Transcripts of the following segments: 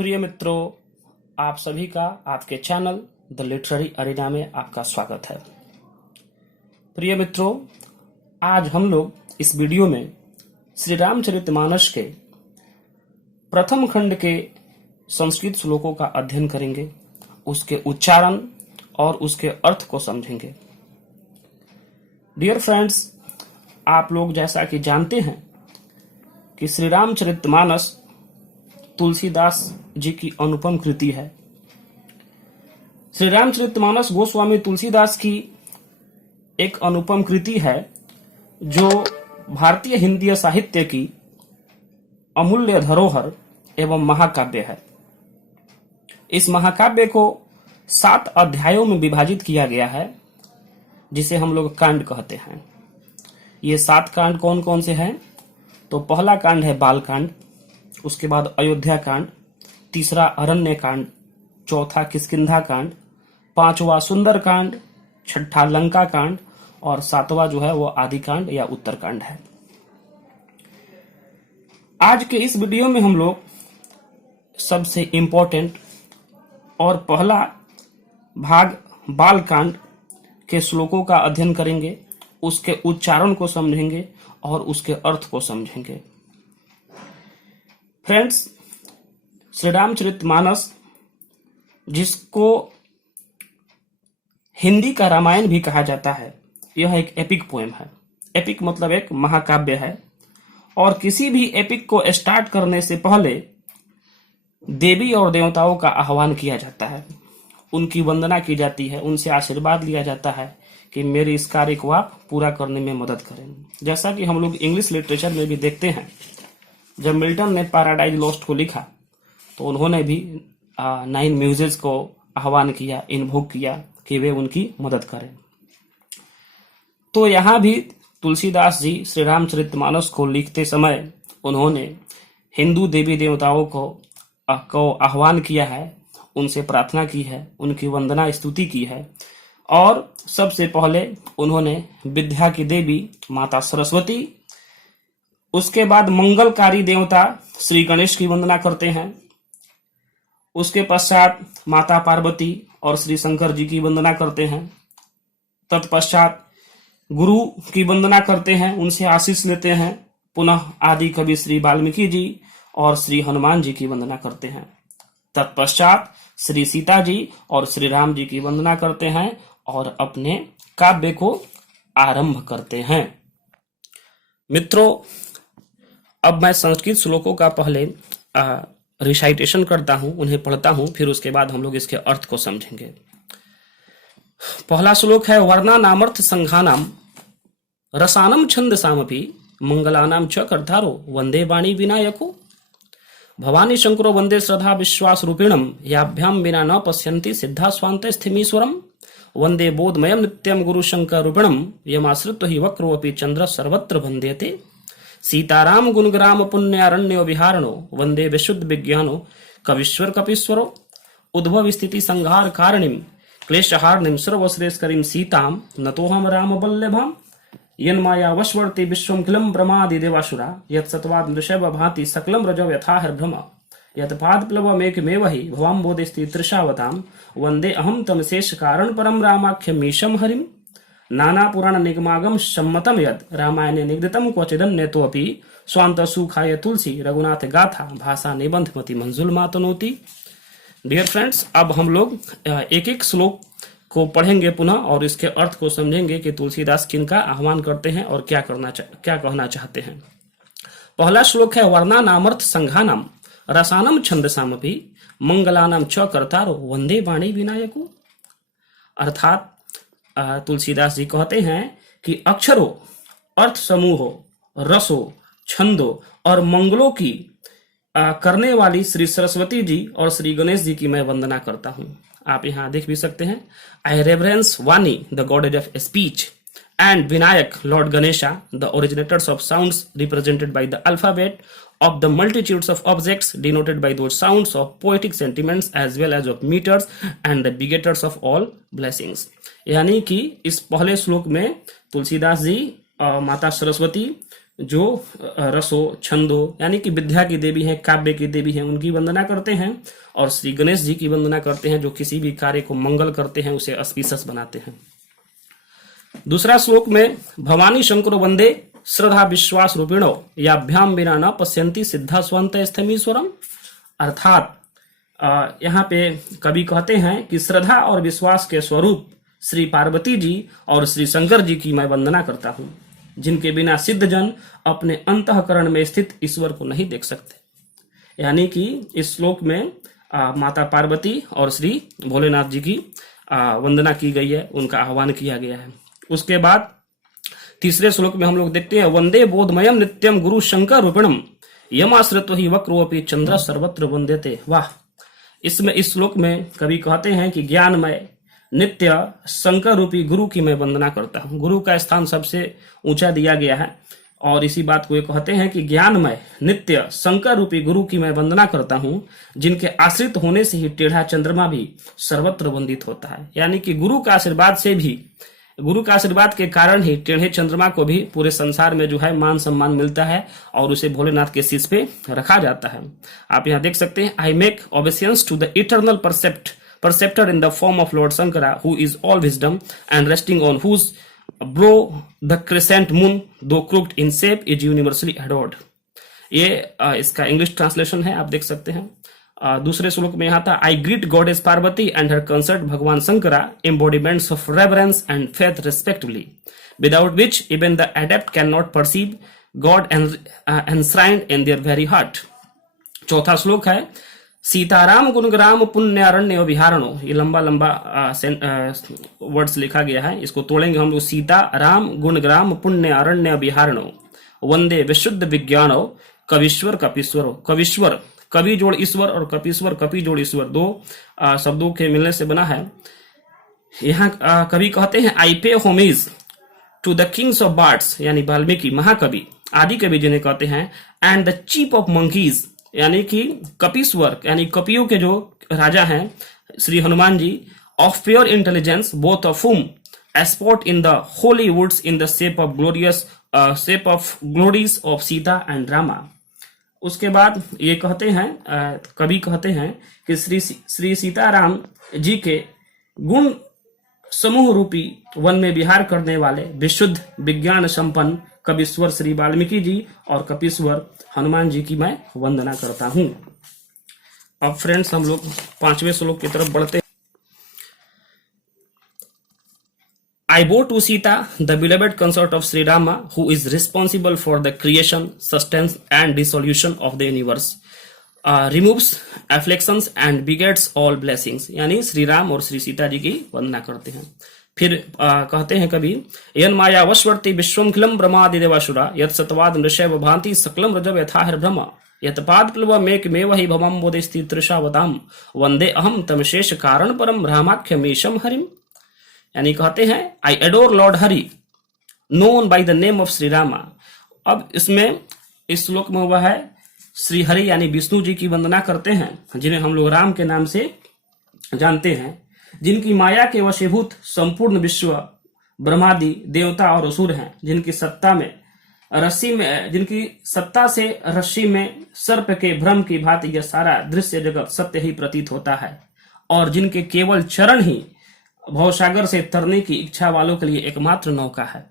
प्रिय मित्रों, आप सभी का आपके चैनल द लिटरेरी अरीना में आपका स्वागत है। प्रिय मित्रों, आज हम लोग इस वीडियो में श्री रामचरितमानस के प्रथम खंड के संस्कृत श्लोकों का अध्ययन करेंगे, उसके उच्चारण और उसके अर्थ को समझेंगे। डियर फ्रेंड्स, आप लोग जैसा कि जानते हैं कि श्री रामचरितमानस तुलसीदास जी की अनुपम कृति है। श्री रामचरितमानस गोस्वामी तुलसीदास की एक अनुपम कृति है जो भारतीय हिंदी साहित्य की अमूल्य धरोहर एवं महाकाव्य है। इस महाकाव्य को 7 अध्यायों में विभाजित किया गया है, जिसे हम लोग कांड कहते हैं। ये 7 कांड कौन कौन से हैं? तो पहला कांड है बाल कांड, उसके बाद अयोध्या कांड, तीसरा अरण्य कांड, चौथा किष्किंधा कांड, 5वां सुंदर कांड, 6ठा लंका कांड और 7वां जो है वो आदि कांड या उत्तर कांड है। आज के इस वीडियो में हम लोग सबसे इंपॉर्टेंट और पहला भाग बाल कांड के श्लोकों का अध्ययन करेंगे, उसके उच्चारण को समझेंगे और उसके अर्थ को समझेंगे। फ्रेंड्स, श्री रामचरितमानस, जिसको हिंदी का रामायण भी कहा जाता है, यह एक एपिक पोएम है। एपिक मतलब एक महाकाव्य है और किसी भी एपिक को स्टार्ट करने से पहले देवी और देवताओं का आह्वान किया जाता है, उनकी वंदना की जाती है, उनसे आशीर्वाद लिया जाता है कि मेरे इस कार्य को आप पूरा करने में मदद करें। जैसा कि हम लोग इंग्लिश लिटरेचर में भी देखते हैं, जब मिल्टन ने पैराडाइज लॉस्ट को लिखा तो उन्होंने भी 9 म्यूजेस को आह्वान किया, इन्वोक किया कि वे उनकी मदद करें। तो यहाँ भी तुलसीदास जी श्री रामचरितमानस को लिखते समय उन्होंने हिंदू देवी देवताओं को आह्वान किया है, उनसे प्रार्थना की है, उनकी वंदना स्तुति की है और सबसे पहले उन्होंने विद्या की देवी माता सरस्वती, उसके बाद मंगलकारी देवता श्री गणेश की वंदना करते हैं, उसके पश्चात माता पार्वती और श्री शंकर जी की वंदना करते हैं, तत्पश्चात गुरु की वंदना करते हैं, उनसे आशीष लेते हैं, पुनः आदि कवि श्री वाल्मीकि जी और श्री हनुमान जी की वंदना करते हैं, तत्पश्चात श्री सीता जी और श्री राम जी की वंदना करते हैं और अपने काव्य को आरंभ करते हैं। मित्रों, अब मैं संस्कृत श्लोकों का पहले रिसाइटेशन करता हूं, उन्हें पढ़ता हूं, फिर उसके बाद हम लोग इसके अर्थ को समझेंगे। पहला श्लोक है वर्णानामर्थ संघानाम रसानम छंदसामपि मंगलानाम च कर्तारो वंदे वाणी विनायको भवानी शंकरो वंदे श्रद्धा विश्वास रूपिणम याभ्याम विना न पश्यन्ति सिद्धा स्वान्त स्थिमीश्वरम वंदे बोधमयम नित्यम गुरु शंकर रूपिणम यमाश्रित्य हि वक्रो अपि चंद्र सर्वत्र वंदेते सीताराम गुणग्राम पुण्यारण्यो विहारणो वंदे विशुद्ध विज्ञानो कविश्वर कपीश्वरो उद्भव स्थिति संहार कारणिम क्लेशहारणिम सर्वश्रेष्ठकरीम सीताम नतोहम राम वल्लभाम यन्माया वशवर्ति विश्वमखिलम प्रमादि देवासुरा यत्सत्वाद नृषभ भाति सकलम रजो यथाहर्भ्रम यत्पादप्लवमेकमेव हि भवाम्बोधिस्ति तृषावताम वंदे अहम तम शेष कारण परम रामाख्यमीशम हरिम नाना पुराण निगमागम सम्मतम यद रामायणे निगदितम क्वचिदन्य तो अपि स्वांत सुखाय तुलसी रघुनाथ गाथा भाषा निबंधमति मंजुल मातनोति। डियर फ्रेंड्स, अब हम लोग एक एक श्लोक को पढ़ेंगे पुनः और इसके अर्थ को समझेंगे कि तुलसीदास किनका आह्वान करते हैं और क्या कहना चाहते हैं। पहला श्लोक है वर्णानामर्थ संघानाम रसानम छंदसामपि मंगलानाम च कर्तारो वंदे वाणी विनायको। अर्थात तुलसीदास जी कहते हैं कि अक्षरों, अर्थ समूहों, रसों, छंदों और मंगलों की करने वाली श्री सरस्वती जी और श्री गणेश जी की मैं वंदना करता हूं। आप यहाँ देख भी सकते हैं, I reverence Vani the goddess of speech and Vinayak lord Ganesha the originators of sounds represented by the alphabet of the multitudes of objects denoted by those sounds of poetic sentiments as well as of meters and the begetters of all blessings। यानी कि इस पहले श्लोक में तुलसीदास जी माता सरस्वती, जो रसो छंदो यानी कि विद्या की देवी हैं, काव्य की देवी हैं, उनकी वंदना करते हैं। और श्री गणेश जी की वंदना करते हैं, जो किसी भी कार्य को मंगल करते हैं, उसे ऑस्पिशियस बनाते हैं। दूसरा श्लोक में भवानी शंकरो वंदे श्रद्धा विश्वास रूपिणो याभ्याम बिना न पश्यंती सिद्धा स्वंत स्थमीश्वरम। अर्थात यहाँ पे कवि कहते हैं कि श्रद्धा और विश्वास के स्वरूप श्री पार्वती जी और श्री शंकर जी की मैं वंदना करता हूँ, जिनके बिना सिद्ध जन अपने अंतःकरण में स्थित ईश्वर को नहीं देख सकते। यानी कि इस श्लोक में माता पार्वती और श्री भोलेनाथ जी की वंदना की गई है, उनका आह्वान किया गया है। उसके बाद तीसरे श्लोक में हम लोग देखते हैं वंदे बोधमयम नित्यम गुरु शंकर रूपिणम यमाश्रितो ही वक्रोपि चंद्र सर्वत्र वंदेते। वाह! इसमें इस श्लोक में कवि कहते हैं कि ज्ञानमय नित्य शंकर रूपी गुरु की मैं वंदना करता हूँ। गुरु का स्थान सबसे ऊंचा दिया गया है और इसी बात को ये कहते हैं कि ज्ञानमय नित्य शंकर रूपी गुरु की मैं वंदना करता हूँ, जिनके आश्रित होने से ही टेढ़ा चंद्रमा भी सर्वत्र वंदित होता है। यानी कि गुरु का आशीर्वाद से भी, गुरु का आशीर्वाद के कारण ही टेढ़े चंद्रमा को भी पूरे संसार में जो है मान सम्मान मिलता है और उसे भोलेनाथ के शीश पे रखा जाता है। आप यहाँ देख सकते हैं, I make obeisances to the eternal perceptor in the form of Lord Shankara, who is all wisdom, and resting on whose brow the crescent moon, though crooked in shape, is universally adored। ये इसका English translation है, आप देख सकते हैं। दूसरे श्लोक में यहाँ था I greet goddess Parvati and her consort भगवान Shankara, embodiments of reverence and faith respectively, without which even the adept can not perceive god enshrined in their very heart. चौथा श्लोक है सीताराम गुणग्राम पुण्यारण्य विहारणो। ये लंबा वर्ड्स लिखा गया है, इसको तोड़ेंगे हम लोग। सीता राम गुणग्राम पुण्यारण्य विहारणो वंदे विशुद्ध विज्ञानो कविश्वर कपीश्वरो। कविश्वर कवि जोड़ ईश्वर और कपीश्वर कपि जोड़ ईश्वर, दो शब्दों के मिलने से बना है। यहाँ कवि कहते हैं I pay homage to the kings of birds, यानी वाल्मीकि महाकवि आदि कवि जिन्हें कहते हैं, and the chief of monkeys, यानी कि कपीश्वर यानी कपियों के जो राजा हैं Shri Hanuman ji, of pure intelligence both of whom sport in the holy woods in the shape of glories of Sita and Rama. उसके बाद ये कहते हैं, कवि कहते हैं कि श्री सीताराम जी के गुण समूह रूपी वन में विहार करने वाले विशुद्ध विज्ञान संपन्न कविश्वर श्री वाल्मीकि जी और कपीश्वर हनुमान जी की मैं वंदना करता हूं। अब फ्रेंड्स हम लोग 5वें श्लोक की तरफ बढ़ते हैं। I bow to Sita, the beloved consort of Sri Rama, who is responsible for the creation, sustenance and dissolution of the universe, removes afflictions and begets all blessings। यानी श्री राम और श्री सीता जी की वंदना करते हैं। फिर कहते हैं कभी यन माया वशवर्ती विश्वमखिलम ब्रह्मादि देवासुरा यत सतवाद नृषैव भांति सकलम रजव यथाहर ब्रह्म यत पाद प्लव मेक मेव हि भवम बोधिस्ति तृषावताम वंदे अहम तमशेष कारण परम रामाख्यमीशम हरिम। यानी कहते हैं I adore lord Hari known by the name of Shri Rama. अब इसमें इस श्लोक में हुआ है श्री हरि यानी विष्णु जी की वंदना करते हैं, जिन्हें हम लोग राम के नाम से जानते हैं, जिनकी माया के वशीभूत संपूर्ण विश्व ब्रह्मादि देवता और असुर हैं, जिनकी सत्ता से रस्सी में सर्प के भ्रम की भांति यह सारा दृश्य जगत सत्य ही प्रतीत होता है, और जिनके केवल चरण ही भवसागर से तरने की इच्छा वालों के लिए एकमात्र नौका है।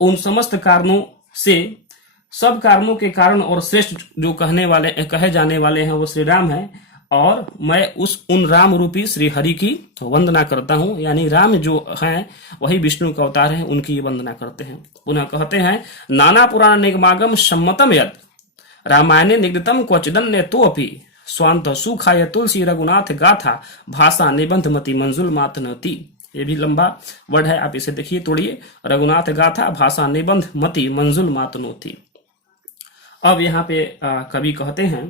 उन समस्त कारणों से सब कारणों के कारण और श्रेष्ठ जो कहे जाने वाले हैं वो श्री राम हैं, और मैं उन राम रूपी श्री हरि की वंदना करता हूं। यानी राम जो हैं वही विष्णु का अवतार है, उनकी वंदना करते हैं। पुनः कहते हैं नाना पुराण निगमागम सम्मतम यद रामायणे निगदितम क्वचिदन्य तो अपि स्वांत सुखाय तुलसी रघुनाथ गाथा भाषा निबंध मति मंजुल मातनति। ये भी लंबा वर्ड है, आप इसे देखिए तोड़िए। रघुनाथ गाथा भाषा निबंध मति मंजुल मातनोति। अब यहाँ पे कवि कहते हैं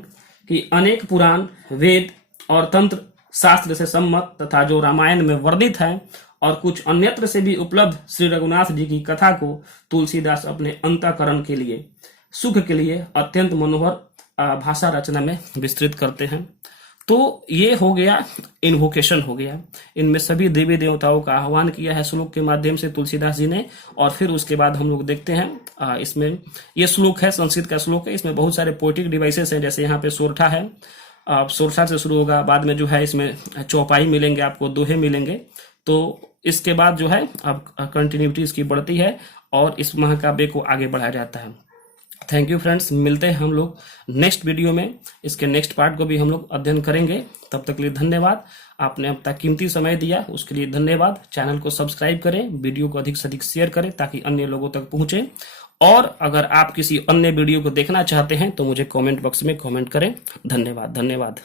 कि अनेक पुराण वेद और तंत्र शास्त्र से सम्मत तथा जो रामायण में वर्णित है और कुछ अन्यत्र से भी उपलब्ध श्री रघुनाथ जी की कथा को तुलसीदास अपने अंतःकरण के लिए सुख के लिए अत्यंत मनोहर भाषा रचना में विस्तृत करते हैं। तो ये हो गया, इन्वोकेशन हो गया। इनमें सभी देवी देवताओं का आह्वान किया है श्लोक के माध्यम से तुलसीदास जी ने। और फिर उसके बाद हम लोग देखते हैं इसमें ये श्लोक है, संस्कृत का श्लोक है, इसमें बहुत सारे पोएटिक डिवाइसेस हैं। जैसे यहाँ पे सोरठा है, सोरठा से शुरू होगा, बाद में जो है इसमें चौपाई मिलेंगे आपको, दोहे मिलेंगे। तो इसके बाद जो है अब कंटिन्यूटी इसकी बढ़ती है और इस महाकाव्य को आगे बढ़ाया जाता है। थैंक यू फ्रेंड्स, मिलते हैं हम लोग नेक्स्ट वीडियो में। इसके नेक्स्ट पार्ट को भी हम लोग अध्ययन करेंगे। तब तक के लिए धन्यवाद। आपने अब तक कीमती समय दिया, उसके लिए धन्यवाद। चैनल को सब्सक्राइब करें, वीडियो को अधिक से अधिक शेयर करें ताकि अन्य लोगों तक पहुंचे। और अगर आप किसी अन्य वीडियो को देखना चाहते हैं तो मुझे कमेंट बॉक्स में कमेंट करें। धन्यवाद।